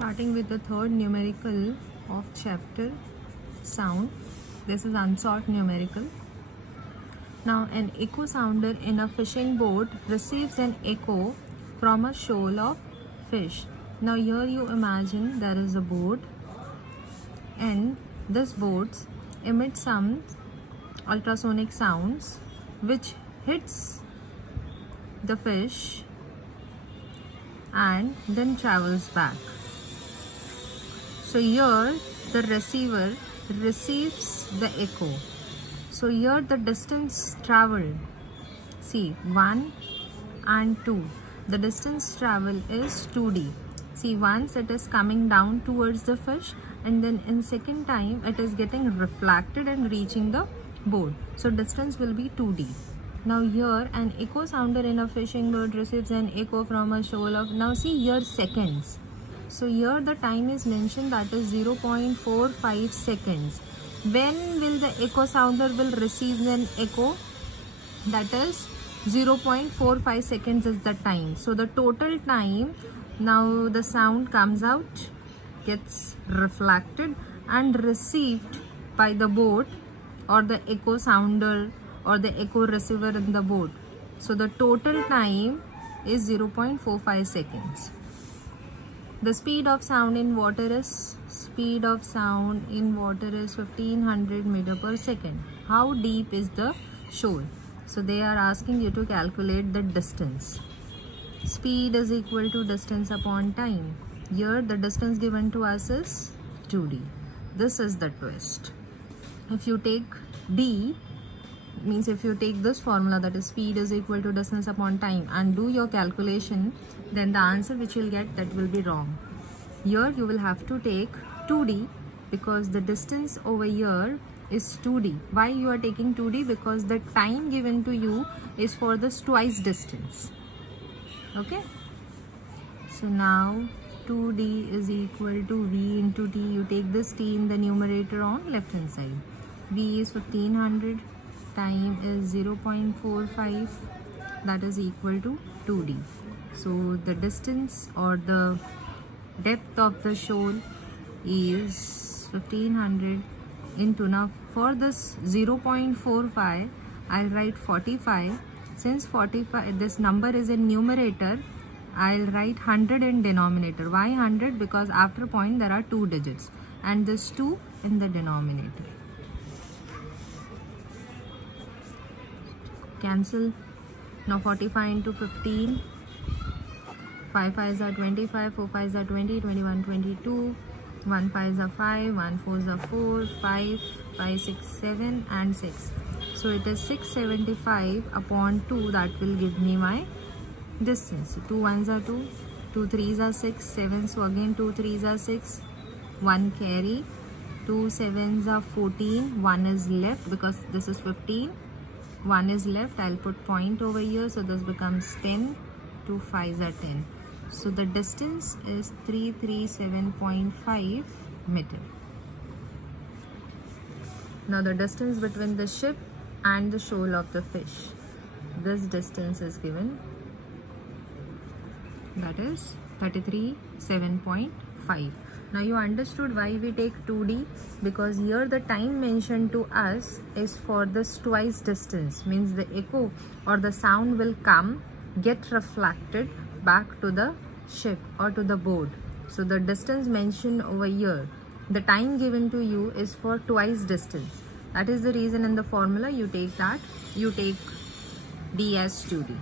Starting with the third numerical of chapter sound. This is unsolved numerical. Now an echo sounder in a fishing boat receives an echo from a shoal of fish. Now here you imagine there is a boat and this boat emits some ultrasonic sounds which hits the fish and then travels back. So here the receiver receives the echo. So here the distance traveled, see 1 and 2. The distance travel is 2D. See, once it is coming down towards the fish and then in second time it is getting reflected and reaching the boat. So distance will be 2D. Now here an echo sounder in a fishing boat receives an echo from a shoal of, now see here seconds. So here the time is mentioned, that is 0.45 seconds. When will the echo sounder will receive an echo? That is 0.45 seconds is the time. So the total time, now the sound comes out, gets reflected and received by the boat or the echo sounder or the echo receiver in the boat. So the total time is 0.45 seconds. The speed of sound in water is 1500 meter per second. How deep is the shoal? So they are asking you to calculate the distance. Speed is equal to distance upon time. Here the distance given to us is 2D. This is the twist. If you take D, means if you take this formula, that is speed is equal to distance upon time, and do your calculation, then the answer which you will get, that will be wrong. Here you will have to take 2D because the distance over here is 2D. Why you are taking 2D? Because the time given to you is for this twice distance. Okay. So now 2D is equal to V into T. You take this T in the numerator on left hand side. V is 1500. Time is 0.45, that is equal to 2D. So the distance or the depth of the shoal is 1500 into, now for this 0.45 I'll write 45. Since 45, this number is in numerator, I'll write 100 in denominator. Why 100? Because after point there are 2 digits and this 2 in the denominator. Cancel. Now 45 into 15, 5 5s are 25, 4 5s are 20, 21, 22, 1 5s are 5, 1 4s are 4, 5, 5, 6, 7 and 6. So it is 675 upon 2, that will give me my distance. 2 1s are 2, 2 3s are 6, 7, so again 2 3s are 6, 1 carry, 2 7s are 14, 1 is left because this is 15. 1 is left, I'll put point over here, so this becomes 10, 2 5s are 10. So the distance is 337.5 meter. Now the distance between the ship and the shoal of the fish. This distance is given, that is 337.5. Now you understood why we take 2D, because here the time mentioned to us is for this twice distance, means the echo or the sound will come, get reflected back to the ship or to the boat. So the distance mentioned over here, the time given to you is for twice distance. That is the reason in the formula you take that, you take D as 2D.